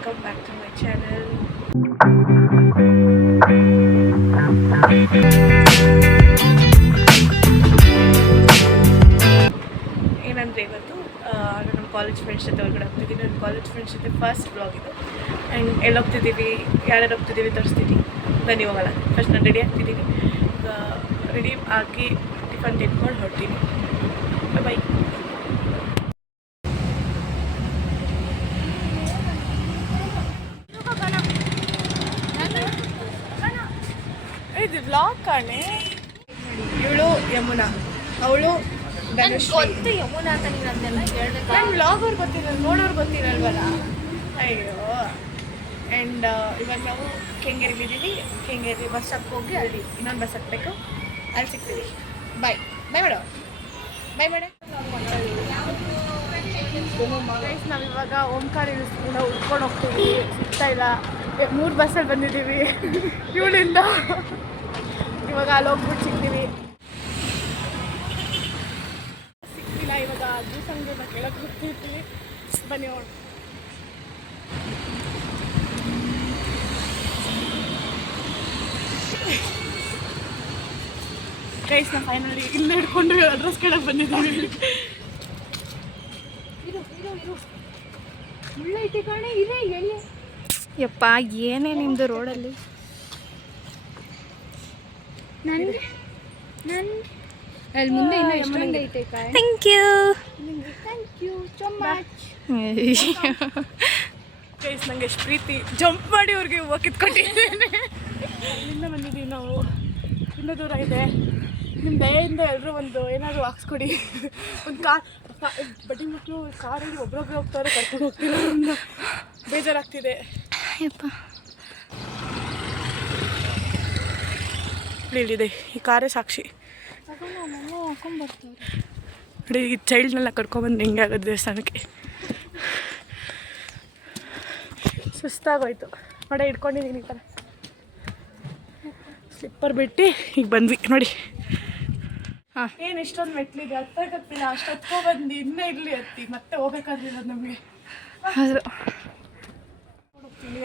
Welcome back to my channel. ಏನಂದರೆ ಇವತ್ತು ನಮ್ಮ ಕಾಲೇಜ್ ಫ್ರೆಂಡ್ಸ್ ಜೊತೆ ಹೊರಗಡೆ ಹೋಗ್ತಿದ್ದೀವಿ. ನನ್ನ ಕಾಲೇಜ್ ಫ್ರೆಂಡ್ಸ್ ಜೊತೆ ಫಸ್ಟ್ ಬ್ಲಾಗ್ ಇದು. ಆ್ಯಂಡ್ ಎಲ್ಲಿ ಹೋಗ್ತಿದ್ದೀವಿ, ಯಾರ್ಯಾರು ಹೋಗ್ತಿದ್ದೀವಿ ತೋರಿಸ್ತೀನಿ. ಬನ್ನಿ ಹೋಗೋಲ್ಲ. ಫಸ್ಟ್ ನಾನು ರೆಡಿ ಆಗ್ತಿದ್ದೀನಿ. ಈಗ ರೆಡಿ ಆಗಿ ಟಿಫನ್ ತಿನ್ಕೊಂಡು ಹೊರಡ್ತೀನಿ. ಬೈ. ಇದು ವ್ಲಾಗ್ ಕಾಣೆ. ಇವಳು ಯಮುನಾ, ಅವಳು ಧನುಶ್ರೀ. ಯಮುನಾ ಅಂತ ನೀನು ಅಂದೆಲ್ಲ ಹೇಳ್ಬೇಕು. ನಾನು ವ್ಲಾಗವ್ರು ಗೊತ್ತಿಲ್ಲ, ನೋಡೋರು ಗೊತ್ತಿರಲ್ವಲ್ಲ. ಅಯ್ಯೋ. ಆ್ಯಂಡ್ ಇವಾಗ ನಾವು ಕೆಂಗೇರಿಲಿದ್ದೀವಿ. ಕೆಂಗೇರಿ ಬಸ್ ಸ್ಟಾಪ್ಗೆ ಹೋಗಿ ಅಲ್ಲಿ ಇನ್ನೊಂದು ಬಸ್ ಹತ್ತಬೇಕು, ಅಲ್ಲಿ ಸಿಗ್ತೀವಿ. ಬಾಯ್ ಬಾಯ್ ಮೇಡಮ್. Bye madam. ನಾವಿವಾಗ ಓಂಕಾರ ಇಳಿಸ್ಕೊಂಡು ಉಳ್ಕೊಂಡು ಹೋಗ್ತೀವಿ. ಸಿಗ್ತಾ ಇಲ್ಲ. 3 ಬಸ್ಸಲ್ಲಿ ಬಂದಿದ್ದೀವಿ ಇವಳಿಂದ. ಇವಾಗ ಅಲ್ಲಿ ಹೋಗ್ಬಿಟ್ಟು ಸಿಗ್ತೀವಿ. ಸಿಗ್ತಿಲ್ಲ ಇವಾಗ. ಜ್ಯೂಸ್ ಅಂಗಡಿನ ಕೆಳಗೆ ಹೋಗ್ತಿರ್ತೀವಿ. ಬನ್ನಿ ನೋಡಿ. ಗೈಸ್ ನಾವು ಫೈನಲಿ ಇಲ್ಲೇ ಹಿಡ್ಕೊಂಡು ಅಡ್ರೆಸ್ ಕೇಳಕ್ಕೆ ಬಂದಿದ್ದೀವಿ. ಮುಳ್ಳೈತೆ ಕಣೆ, ಇದೆ ಎಲ್ಲಿ ಯಪ್ಪ ಏನೇ ನಿಮ್ಮದು ರೋಡಲ್ಲಿ. ನನಗೆ ಅಲ್ಲಿ ಮುಂದೆ ಇನ್ನೂ ಎಷ್ಟೊಂದು ಐತೆ ಕಾಯಿ. Thank you so much. Guys ನಂಗೆ ಎಷ್ಟು ಪ್ರೀತಿ. ಜಂಪ್ ಮಾಡಿ ಅವ್ರಿಗೆ ಹೂವು ಕಿತ್ಕೊಂಡಿದ್ದೇನೆ. ಇಲ್ಲಿಂದ ಬಂದಿದ್ದೀವಿ ನಾವು. ಇನ್ನೂ ದೂರ ಇದೆ. ನಿಮ್ಮ ದಯೆಯಿಂದ ಎಲ್ಲರೂ ಒಂದು ಏನಾದರೂ ಹಾಕ್ಸ್ಕೊಡಿ. ಒಂದು ಬಡ್ಡಿ ಮಕ್ಕಳು ಕಾರಲ್ಲಿ ಒಬ್ಬರೊಬ್ಬರು ಹೋಗ್ತಾರೆ, ಕರ್ಕೊಂಡು ಹೋಗ್ತಿರೋ. ಬೇಜಾರಾಗ್ತಿದೆ. ಯಪ್ಪ ಇಲ್ಲಿದೆ ಈ ಕಾರೇ ಸಾಕ್ಷಿ. ನೋಡಿ ಈ ಚೈಲ್ಡ್ನೆಲ್ಲ ಕರ್ಕೊಂಬಂದು ಹೆಂಗೆ ಆಗೋದು ದೇವಸ್ಥಾನಕ್ಕೆ. ಸುಸ್ತಾಗೋಯ್ತು. ನೋಡಿ ಇಟ್ಕೊಂಡಿದ್ದೀನಿ ಈ ಥರ ಸ್ಲಿಪ್ಪರ್ ಬಿಟ್ಟು ಈಗ ಬಂದ್ವಿ ನೋಡಿ. ಹಾಂ ಏನು ಇಷ್ಟೊಂದು ಮೆಟ್ಲಿದೆ, ಹತ್ತಕ್ಕಿಲ್ಲ. ಅಷ್ಟು ಹತ್ಕೊಬಂದು ಇನ್ನೂ ಇರಲಿ ಹತ್ತಿ ಮತ್ತೆ ಹೋಗ್ಬೇಕಾಗಿಲ್ಲ ನಮಗೆ. ಹೌದು.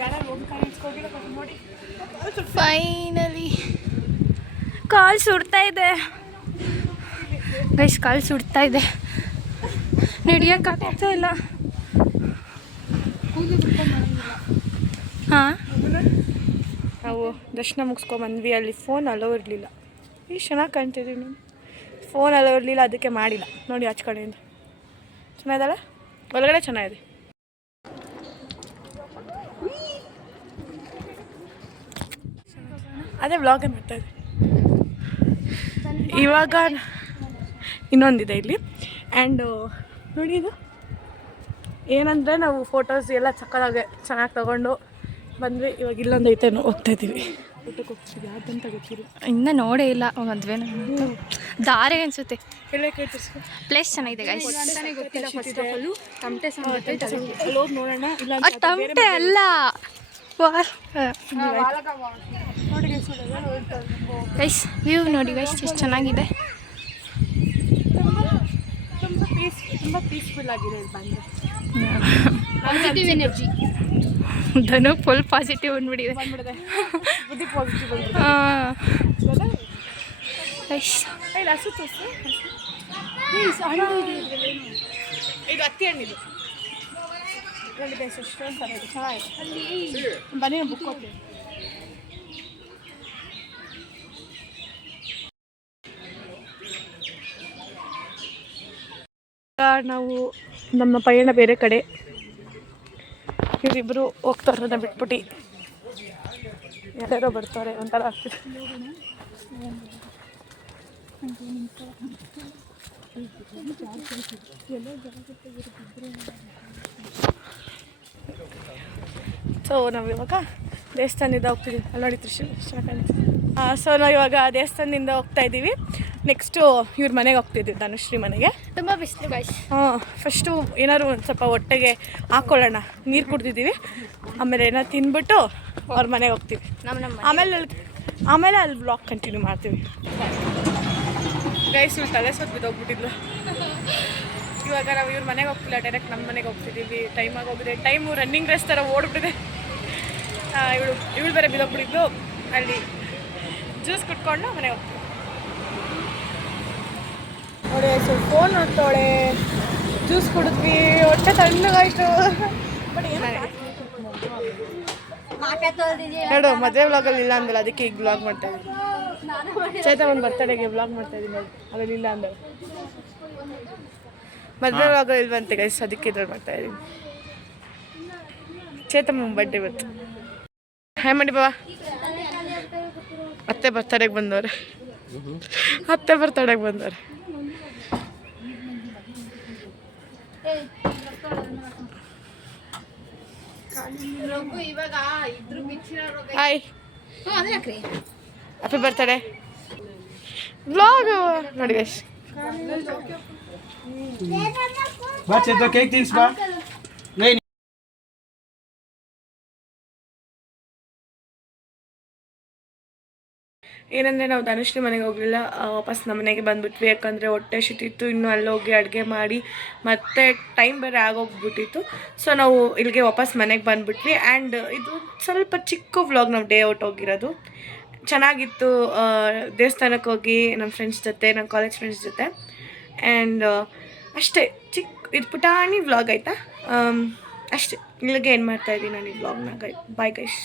ಯಾರು ಓಂಕಾರ ಇಸ್ಕೋಗಿಲ್ಲ ನೋಡಿ. ಫೈನಲಿ ಕಾಲು ಸುಡ್ತಾ ಇದೆ ಗೈಸ್, ಕಾಲು ಸುಡ್ತಾ ಇದೆ. ನಡೆಯೋಕ್ಕಾಗ್ತಾ ಇಲ್ಲ. ಹಾಂ ನಾವು ದರ್ಶನ ಮುಗಿಸ್ಕೊಂಬಂದ್ವಿ. ಅಲ್ಲಿ ಫೋನ್ ಅಲೋ ಇರಲಿಲ್ಲ. ಈಗ ಚೆನ್ನಾಗಿ ಕಾಣ್ತಿದ್ದೀವಿ ನೋಡಿ. ಫೋನ್ ಅಲೋ ಇರಲಿಲ್ಲ, ಅದಕ್ಕೆ ಮಾಡಿಲ್ಲ. ನೋಡಿ ಆಚೆ ಕಡೆಯಿಂದ ಚೆನ್ನಾಗಿದಲ್ಲ, ಒಳಗಡೆ ಚೆನ್ನಾಗಿದೆ. ಅದೇ ವ್ಲಾಗೇ ಮಾಡ್ತಾಯಿದ್ದೆ. ಇವಾಗ ಇನ್ನೊಂದಿದೆ ಇಲ್ಲಿ. ಆ್ಯಂಡ್ ನೋಡಿ ಇದು ಏನಂದರೆ ನಾವು ಫೋಟೋಸ್ ಎಲ್ಲ ಸಕ್ಕತ್ತಾಗೆ ಚೆನ್ನಾಗಿ ತೊಗೊಂಡು ಬಂದ್ವಿ. ಇವಾಗ ಇಲ್ಲೊಂದು ಐತೆ ಹೋಗ್ತಾಯಿದ್ದೀವಿ. ಊಟಕ್ಕೆ ಹೋಗ್ತೀವಿ. ಯಾವ್ದಂತ ಗೊತ್ತಿಲ್ಲ, ಇನ್ನೂ ನೋಡೇ ಇಲ್ಲ. ಮದುವೆ ದಾರೆ ಅನಿಸುತ್ತೆ. ಎಲ್ಲ ಕೇಳ್ತಿರ್ಸ್ಕೊ. ಪ್ಲೇಸ್ ಚೆನ್ನಾಗಿದೆ ಗೈಸ್. ಅಂತಾನೆ ಗೊತ್ತಿಲ್ಲ. ಫಸ್ಟ್ ಆಫ್ ಆಲ್ ತಮಟೆ ಅಲ್ಲಿ ಹೋಗಿ ನೋಡೋಣ. ಇಲ್ಲ ತಮಟೆ ಅಲ್ಲ. ನೋಡಿ ಗೈಸ್ ವ್ಯೂ ನೋಡಿ ಗೈಸ್, ಎಷ್ಟು ಚೆನ್ನಾಗಿದೆ. ತುಂಬ ಪೀಸ್ಫುಲ್ ಆಗಿದೆ ಇಲ್ಲಿ ಬಂದರೆ. Positive energy. Dhanu full positive ಅಂದ್ಬಿಟ್ಟಿದೆ. ಬುದ್ಧಿ ಪಾಸಿಟಿವ್ ಬಂದಿದೆ. ಹಾಂ ಗೈಸ್ ಇಲ್ಲಿ ಹಸು ತೋರಿಸು. ಇದು ಹತ್ತಿ ಹಣ್ಣಿದು. ನೋಡಿ ಗೈಸ್ ಎಷ್ಟೊಂದು ಥರ ಇದೆ, ಚೆನ್ನಾಗಿದೆ. ಬನ್ನಿ ಬುಕ್ ಕೊಡ್ತೀವಿ. ನಾವು ನಮ್ಮ ಪಯಣ ಬೇರೆ ಕಡೆ. ಇವರಿಬ್ಬರು ಹೋಗ್ತಾರನ್ನ ಬಿಟ್ಬಿಟ್ಟು ಯಾರ್ಯಾರೋ ಬರ್ತಾರೆ, ಒಂಥರ ಆಗ್ತಿದೆ. ಸೊ ನಾವು ಇವಾಗ ದೇವಸ್ಥಾನದಿಂದ ಹೋಗ್ತಿದ್ದೀವಿ. ಅಲ್ಲಿ ನೋಡಿ ತ್ರಿಶೂಲ್ ಚೆನ್ನಾಗಿ. ಸೊ ನಾವು ಇವಾಗ ದೇವಸ್ಥಾನದಿಂದ ಹೋಗ್ತಾ ಇದ್ದೀವಿ. ನೆಕ್ಸ್ಟು ಇವ್ರ ಮನೆಗೆ ಹೋಗ್ತಿದ್ದೀವಿ, ಧನುಶ್ರೀ ಮನೆಗೆ. ತುಂಬ ಬಿಸಿಲು ಗೈಸ್. ಹಾಂ ಫಸ್ಟು ಏನಾದ್ರು ಒಂದು ಸ್ವಲ್ಪ ಹೊಟ್ಟೆಗೆ ಹಾಕ್ಕೊಳ್ಳೋಣ. ನೀರು ಕುಡ್ದಿದ್ದೀವಿ. ಆಮೇಲೆ ಏನಾದ್ರು ತಿಂದ್ಬಿಟ್ಟು ಅವ್ರ ಮನೆಗೆ ಹೋಗ್ತೀವಿ. ಆಮೇಲೆ ಅಲ್ಲಿ ಬ್ಲಾಗ್ ಕಂಟಿನ್ಯೂ ಮಾಡ್ತೀವಿ. ಗೈಸ್ ಇವ್ರು ತಲೆ ಸೊತ್ತು ಬಿದ್ದೋಗ್ಬಿಟ್ಟಿದ್ರು. ಇವಾಗ ನಾವು ಇವ್ರ ಮನೆಗೆ ಹೋಗ್ತಿಲ್ಲ, ಡೈರೆಕ್ಟ್ ನಮ್ಮ ಮನೆಗೆ ಹೋಗ್ತಿದ್ದೀವಿ. ಟೈಮಾಗಿ ಹೋಗಿದೆ, ಟೈಮು ರನ್ನಿಂಗ್ ರೇಸ್ ಥರ ಓಡ್ಬಿಟ್ಟಿದೆ. ಇವಳು ಬೇರೆ ಬಿದ್ದೋಗ್ಬಿಟ್ಟಿದ್ದು. ಅಲ್ಲಿ ಜ್ಯೂಸ್ ಕುಟ್ಕೊಂಡು ಮನೆಗೆ ಹೋಗ್ತೀವಿ. ನೋಡಿ ಸ್ವಲ್ಪ ಫೋನ್ ನೋಡ್ತಾಳೆ, ಜ್ಯೂಸ್ ಕುಡಿದ್ವಿ, ಹೊಟ್ಟೆ ತಣ್ಣಗಾಯ್ತು. ನೋಡು ಮದುವೆ ವ್ಲಾಗಲ್ಲಿ ಇಲ್ಲ ಅಂದಲ್ಲ, ಅದಕ್ಕೆ ಈಗ ವ್ಲಾಗ್ ಮಾಡ್ತಾ ಇದ್ದೀನಿ. ಚೈತ ಒಂದು ಬರ್ತಡೆಗೆ ವ್ಲಾಗ್ ಮಾಡ್ತಾ ಇದ್ದೀನಿ ನೋಡಿ, ಅದ್ರಲ್ಲಿ ಇಲ್ಲ ಅಂದ. ಮದುವೆ ವ್ಲಾಗಲ್ಲಿ ಇಲ್ವಂತೆ ಗೈಸ್, ಅದಕ್ಕೆ ಇದ್ರಲ್ಲಿ ಮಾಡ್ತಾ ಇದ್ದೀನಿ. ಚೇತಮ್ಮ ಬರ್ಡೇ ಇವತ್ತು. ಹಾಯ್ ಮಾಡಿ ಬಾವಾ. ಅತ್ತೆ ಬರ್ತಡೆಗೆ ಬಂದವ್ರೆ, ಅತ್ತೆ ಬರ್ತಡೆಗೆ ಬಂದವ್ರೆ. ಹಾಯ್, ಹ್ಯಾಪಿ ಬರ್ತಡೇ ವ್ಲಾಗ್ ನೋಡಿ ಗೈಸ್. ಕೇಕ್ ತಿನ್ಸ್ ಬಾ. ಏನಂದರೆ ನಾವು ಧನುಶ್ರೀ ಮನೆಗೆ ಹೋಗಲಿಲ್ಲ, ವಾಪಸ್ ನಮ್ಮ ಮನೆಗೆ ಬಂದುಬಿಟ್ವಿ. ಯಾಕಂದರೆ ಹೊಟ್ಟೆ ಶಿಟ್ಟಿತ್ತು, ಇನ್ನೂ ಅಲ್ಲೋಗಿ ಅಡುಗೆ ಮಾಡಿ ಮತ್ತೆ ಟೈಮ್ ಬೇರೆ ಆಗೋಗ್ಬಿಟ್ಟಿತ್ತು. ಸೊ ನಾವು ಇಲ್ಲಿಗೆ ವಾಪಸ್ ಮನೆಗೆ ಬಂದುಬಿಟ್ವಿ. ಆ್ಯಂಡ್ ಇದು ಸ್ವಲ್ಪ ಚಿಕ್ಕ ವ್ಲಾಗ್, ನಾವು ಡೇ ಔಟ್ ಹೋಗಿರೋದು. ಚೆನ್ನಾಗಿತ್ತು. ದೇವಸ್ಥಾನಕ್ಕೆ ಹೋಗಿ ನಮ್ಮ ಫ್ರೆಂಡ್ಸ್ ಜೊತೆ, ನಮ್ಮ ಕಾಲೇಜ್ ಫ್ರೆಂಡ್ಸ್ ಜೊತೆ. ಆ್ಯಂಡ್ ಅಷ್ಟೇ, ಇದು ಪುಟಾಣಿ ವ್ಲಾಗ್ ಆಯಿತಾ. ಅಷ್ಟೇ, ಇಲ್ಲಿಗೆ ಏನು ಮಾಡ್ತಾಯಿದ್ದೀನಿ ನಾನು ಈ ವ್ಲಾಗ್ನ. Bye guys.